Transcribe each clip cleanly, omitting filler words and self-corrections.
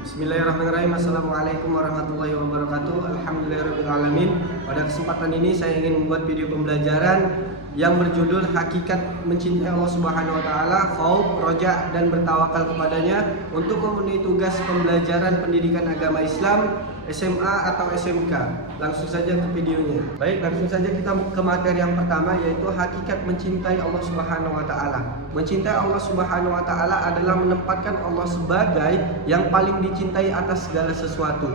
Bismillahirrahmanirrahim. Assalamualaikum warahmatullahi wabarakatuh. Alhamdulillahirrahmanirrahim. Pada kesempatan ini saya ingin membuat video pembelajaran yang berjudul Hakikat Mencintai Allah Subhanahu wa Ta'ala, Khauf, Roja, dan Bertawakal kepadanya untuk memenuhi tugas pembelajaran pendidikan agama Islam SMA atau SMK. Langsung saja ke videonya. Baik, langsung saja kita ke materi yang pertama, yaitu hakikat mencintai Allah Subhanahu wa Ta'ala. Mencintai Allah Subhanahu wa Ta'ala adalah menempatkan Allah sebagai yang paling dicintai atas segala sesuatu.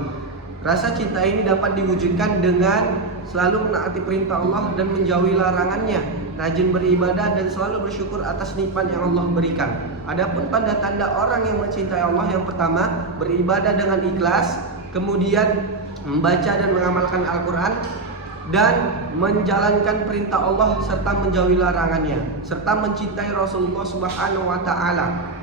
Rasa cinta ini dapat diwujudkan dengan selalu menaati perintah Allah dan menjauhi larangannya, rajin beribadah dan selalu bersyukur atas nikmat yang Allah berikan. Adapun tanda-tanda orang yang mencintai Allah, yang pertama, beribadah dengan ikhlas, kemudian membaca dan mengamalkan Al-Quran, dan menjalankan perintah Allah serta menjauhi larangannya, serta mencintai Rasulullah Subhanahu wa Ta'ala.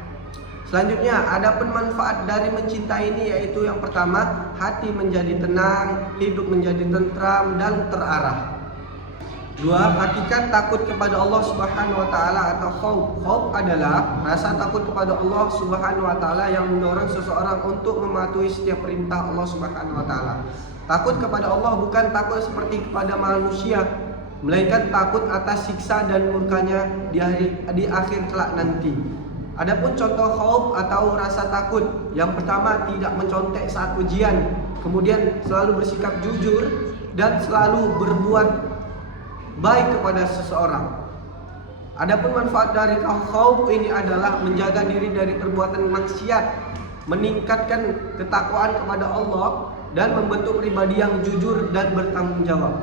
Selanjutnya, adapun manfaat dari mencintai ini, yaitu yang pertama, hati menjadi tenang, hidup menjadi tentram dan terarah. Dua, hakikat takut kepada Allah Subhanahu wa Ta'ala atau khauf. Khauf adalah rasa takut kepada Allah Subhanahu wa Ta'ala yang mendorong seseorang untuk mematuhi setiap perintah Allah Subhanahu wa Ta'ala. Takut kepada Allah bukan takut seperti kepada manusia, melainkan takut atas siksa dan murkanya di akhir kelak nanti. Adapun contoh khauf atau rasa takut, yang pertama, tidak mencontek saat ujian, kemudian selalu bersikap jujur dan selalu berbuat baik kepada seseorang. Adapun manfaat dari khauf ini adalah menjaga diri dari perbuatan maksiat, meningkatkan ketakwaan kepada Allah, dan membentuk pribadi yang jujur dan bertanggung jawab.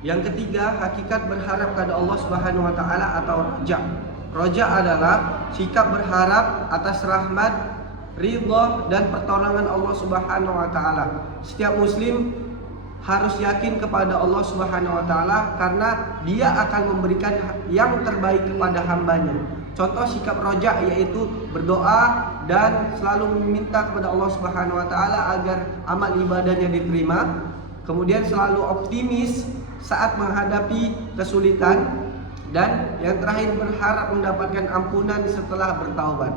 Yang ketiga, hakikat berharap kepada Allah Subhanahu wa Ta'ala atau roja. Roja adalah sikap berharap atas rahmat, ridha, dan pertolongan Allah Subhanahu wa Ta'ala. Setiap muslim harus yakin kepada Allah Subhanahu wa Ta'ala karena Dia akan memberikan yang terbaik kepada hambanya. Contoh sikap roja yaitu berdoa dan selalu meminta kepada Allah Subhanahu wa Ta'ala agar amal ibadahnya diterima. Kemudian selalu optimis saat menghadapi kesulitan. Dan yang terakhir, berharap mendapatkan ampunan setelah bertaubat.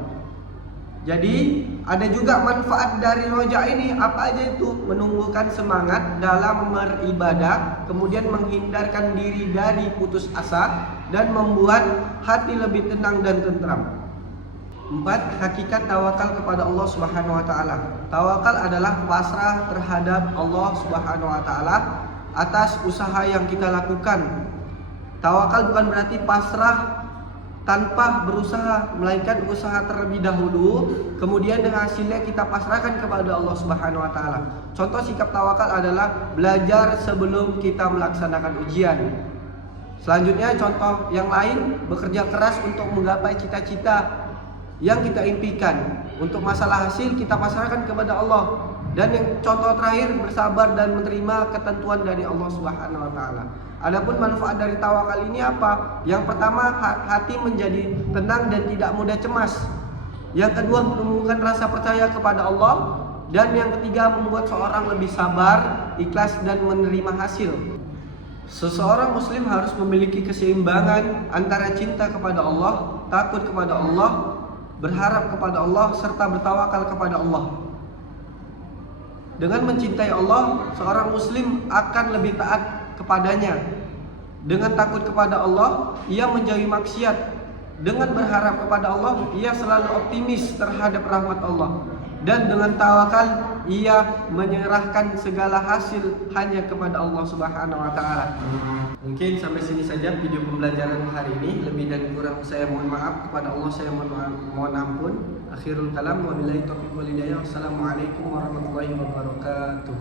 Jadi ada juga manfaat dari roja ini. Apa aja itu? Menumbuhkan semangat dalam beribadah, kemudian menghindarkan diri dari putus asa, dan membuat hati lebih tenang dan tentram. 4. Hakikat tawakal kepada Allah Subhanahu wa Ta'ala. Tawakal adalah pasrah terhadap Allah Subhanahu wa Ta'ala atas usaha yang kita lakukan. Tawakal bukan berarti pasrah tanpa berusaha, melainkan usaha terlebih dahulu, kemudian hasilnya kita pasrahkan kepada Allah Subhanahu wa Ta'ala. Contoh sikap tawakal adalah belajar sebelum kita melaksanakan ujian. Selanjutnya, contoh yang lain, bekerja keras untuk menggapai cita-cita yang kita impikan. Untuk masalah hasil kita pasrahkan kepada Allah. Dan yang contoh terakhir, bersabar dan menerima ketentuan dari Allah Subhanahu wa Ta'ala. Adapun manfaat dari tawakal ini apa? Yang pertama, hati menjadi tenang dan tidak mudah cemas. Yang kedua, menumbuhkan rasa percaya kepada Allah. Dan yang ketiga, membuat seorang lebih sabar, ikhlas, dan menerima hasil. Seseorang muslim harus memiliki keseimbangan antara cinta kepada Allah, takut kepada Allah, berharap kepada Allah, serta bertawakal kepada Allah. Dengan mencintai Allah, seorang muslim akan lebih taat kepadanya. Dengan takut kepada Allah, ia menjauhi maksiat. Dengan berharap kepada Allah, ia selalu optimis terhadap rahmat Allah. Dan dengan tawakal, ia menyerahkan segala hasil hanya kepada Allah Subhanahu wa Ta'ala. Mungkin sampai sini saja video pembelajaran hari ini. Lebih dan kurang saya mohon maaf, kepada Allah saya mohon ampun. Akhirul kalam, wabillahi taufiq wal hidayah. Wassalamualaikum warahmatullahi wabarakatuh.